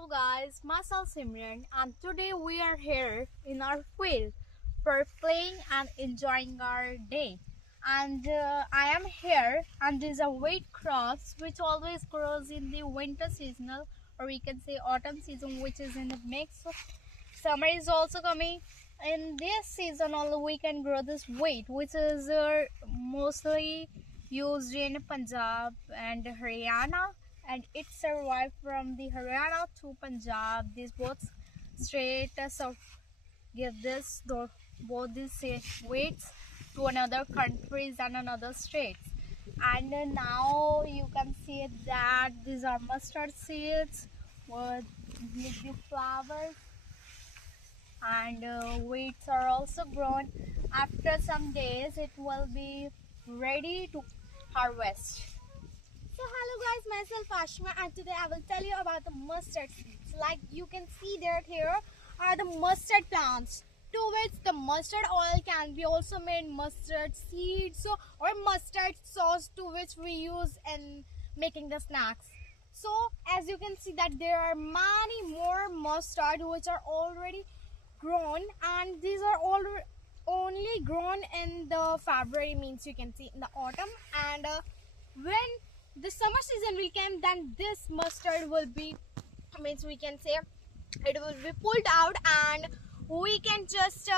Hello guys, myself Simran and today we are here in our field for playing and enjoying our day. And I am here and these are wheat crops which always grows in the winter seasonal or we can say autumn season which is in the mix. Summer is also coming. In this season only we can grow this wheat which is mostly used in Punjab and Haryana, and it survived from the Haryana to Punjab. These both states of give both these weights to another countries and another states. And now you can see that these are mustard seeds with the flowers, and wheats are also grown. After some days it will be ready to harvest. So hello guys, myself Ashima, and today I will tell you about the mustard seeds. Like you can see that here are the mustard plants, to which the mustard oil can be also made mustard seeds or mustard sauce, to which we use in making the snacks. So as you can see that there are many more mustard which are already grown, and these are all only grown in the February, means you can see in the autumn, and when the summer season will come, then this mustard will be, means we can say it will be pulled out, and we can just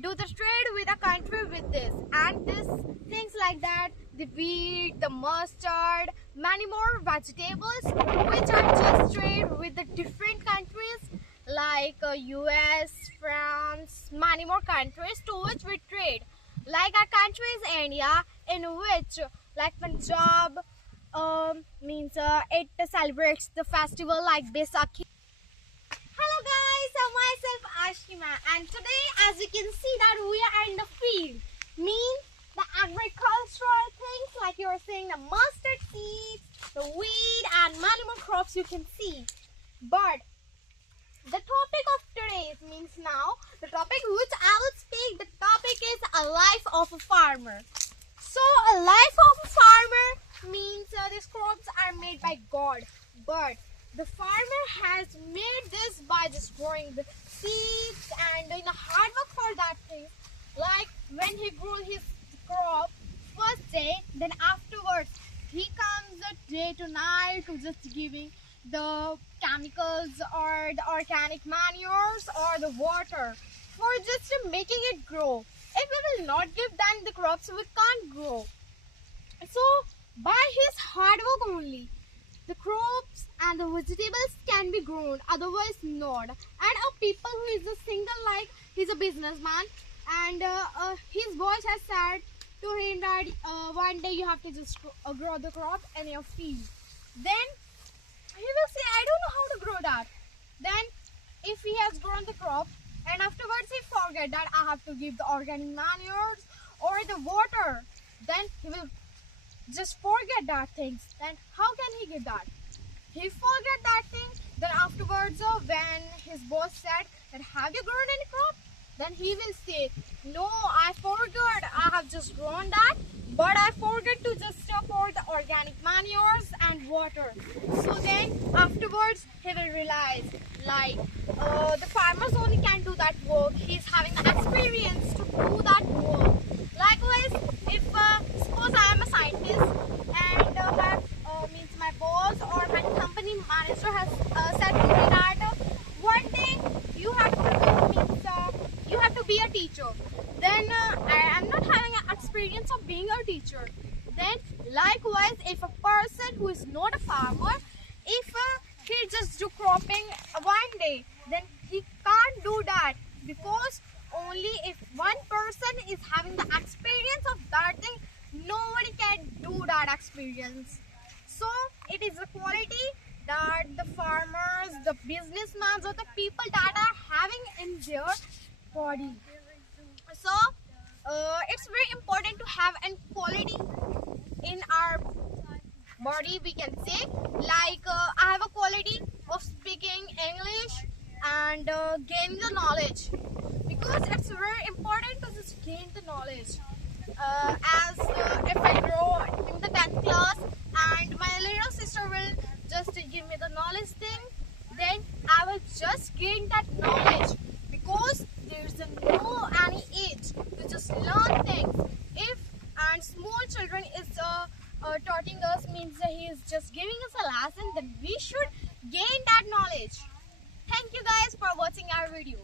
do the trade with a country with this, and this things like that, the wheat, the mustard, many more vegetables which are just trade with the different countries like US, France, many more countries to which we trade. Like our country is India, in which like Punjab means it celebrates the festival like Baisakhi. Hello guys, I'm myself Ashima, and today as you can see that we are in the field, means the agricultural things like you're seeing the mustard seeds, the wheat and many more crops you can see. But the topic of today means now, the topic which I will speak, the topic is a life of a farmer. So a life of a farmer means these crops are made by God, but the farmer has made this by just growing the seeds and doing a hard work for that thing. Like when he grew his crop first day, then afterwards he comes a day to night to just giving the chemicals or the organic manures or the water for just making it grow. If we will not give them the crops, we can't grow. So by his hard work only, the crops and the vegetables can be grown, otherwise not. And a people who is a single, like he's a businessman, and his boss has said to him that one day you have to just grow the crop in your field. Then he will say, I don't know how to grow that. Then if he has grown the crop and afterwards he forget that I have to give the organic manures or the water, then he will just forget that things. Then how can he give that? He forget that thing. Then afterwards when his boss said that have you grown any crop, then he will say, no, I forgot, I have just grown that, but I forget to just pour the organic manures and water. So then afterwards he will realize like the farmers only can do that work. He's having the experience to do that work. Likewise, if suppose I am a scientist and means my boss or my company manager has said to me that one day you have to be a teacher. Then I am not having an experience of being a teacher. Then likewise, if a person who is not a farmer, if he just do cropping one day, then he can't do that, because only if one person is having the experience of that thing, nobody can do that experience. So it is a quality that the farmers, the businessmen or the people that are having in their body. So it's very important to have an quality in our body, we can say. Like I have a quality of speaking English and gaining the knowledge, because it's very important to just gain the knowledge. As if I grow in the 10th class and my little sister will just give me the knowledge thing, then just gain that knowledge, because there is no any age to just learn things. If and small children is taughting us, means that he is just giving us a lesson, then we should gain that knowledge. Thank you guys for watching our video.